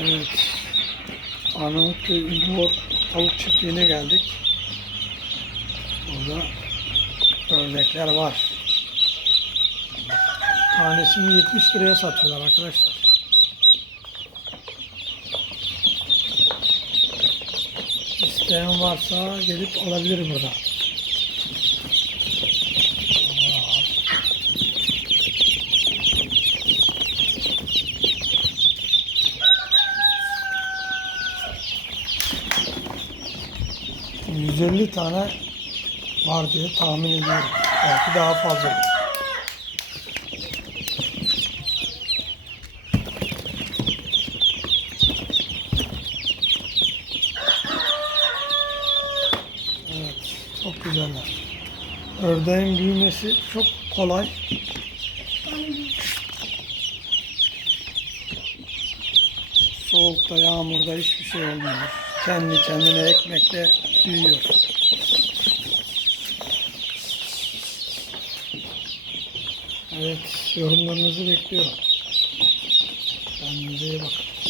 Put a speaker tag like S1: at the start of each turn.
S1: Evet. Arnavutköy Ünlüor Tavuk Çiftliği'ne geldik. Burada ördekler var. Tanesini 70 liraya satıyorlar arkadaşlar. İsteyen varsa gelip alabilir burada. ...150 tane var diye tahmin ediyorum. Belki daha fazla. Evet, çok güzeller. Ördeğin büyümesi çok kolay. Soğukta, yağmurda hiçbir şey olmuyor. Kendi kendine ekmekle büyüyor. Evet, yorumlarınızı bekliyorum. Kendinize iyi bakın.